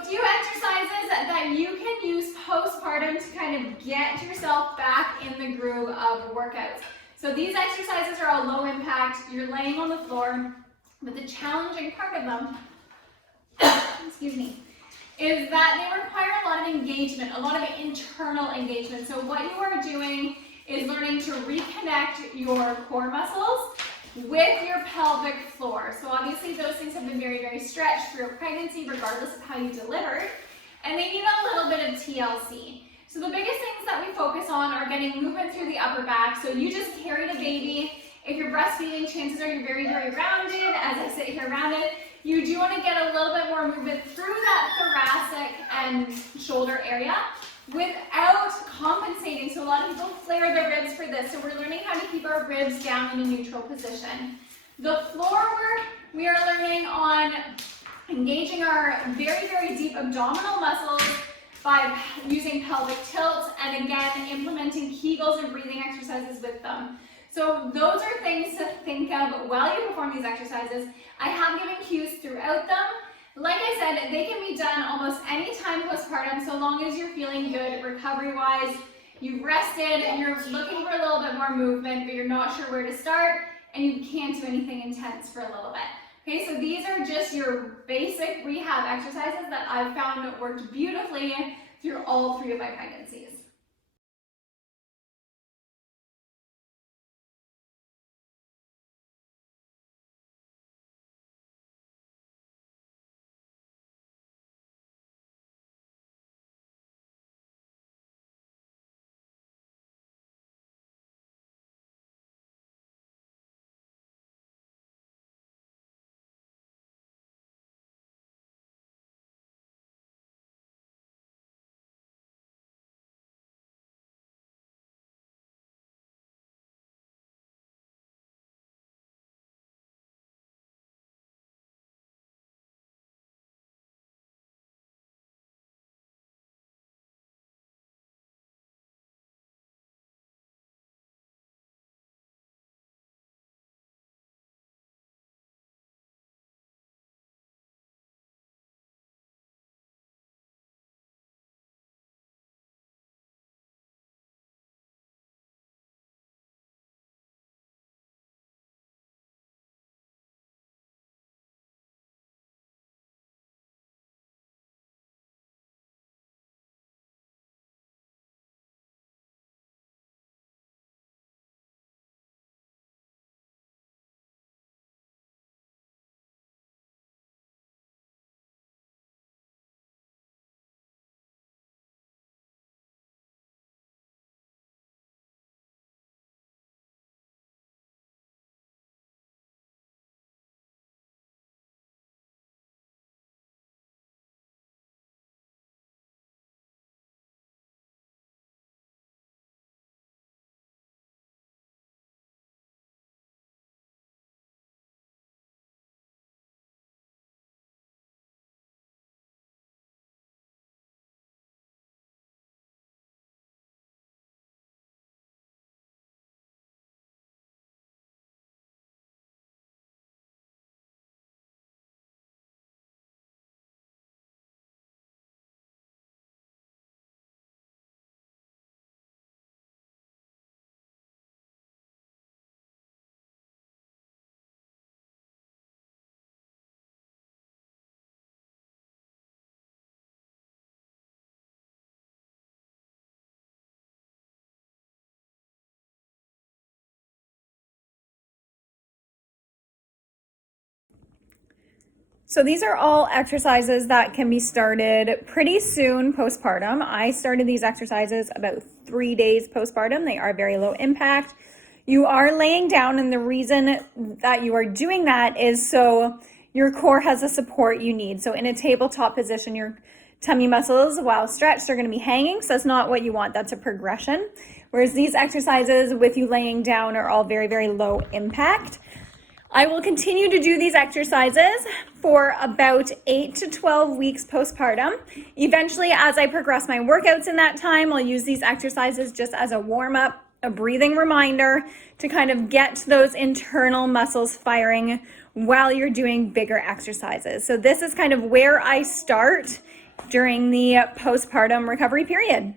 a few exercises that you can use postpartum to kind of get yourself back in the groove of workouts. So these exercises are all low impact. You're laying on the floor, but the challenging part of them, excuse me, is that they require a lot of engagement, a lot of internal engagement. So what you are doing is learning to reconnect your core muscles with your pelvic floor. So obviously those things have been very, very stretched through pregnancy, regardless of how you delivered, and they need a little bit of TLC. So the biggest things that we focus on are getting movement through the upper back. So you just carried a baby. If you're breastfeeding, chances are you're very, very rounded. As I sit here rounded, you do want to get a little bit more movement through that thoracic and shoulder area without compensating. So a lot of people flare their ribs for this. So we're learning how to keep our ribs down in a neutral position. The floor work, we are learning on engaging our very, very deep abdominal muscles by using pelvic tilts, and again, implementing Kegels and breathing exercises with them. So those are things to think of while you perform these exercises. I have given cues throughout them. Like I said, they can be done almost any time postpartum, so long as you're feeling good recovery-wise, you've rested, and you're looking for a little bit more movement, but you're not sure where to start, and you can't do anything intense for a little bit. Okay, so these are just your basic rehab exercises that I've found worked beautifully through all 3 of my pregnancies. So these are all exercises that can be started pretty soon postpartum. I started these exercises about 3 days postpartum. They are very low impact. You are laying down, and the reason that you are doing that is so your core has the support you need. So in a tabletop position, your tummy muscles, while stretched, are going to be hanging. So that's not what you want. That's a progression. Whereas these exercises with you laying down are all very, very low impact. I will continue to do these exercises for about 8 to 12 weeks postpartum. Eventually, as I progress my workouts in that time, I'll use these exercises just as a warm-up, a breathing reminder to kind of get those internal muscles firing while you're doing bigger exercises. So this is kind of where I start during the postpartum recovery period.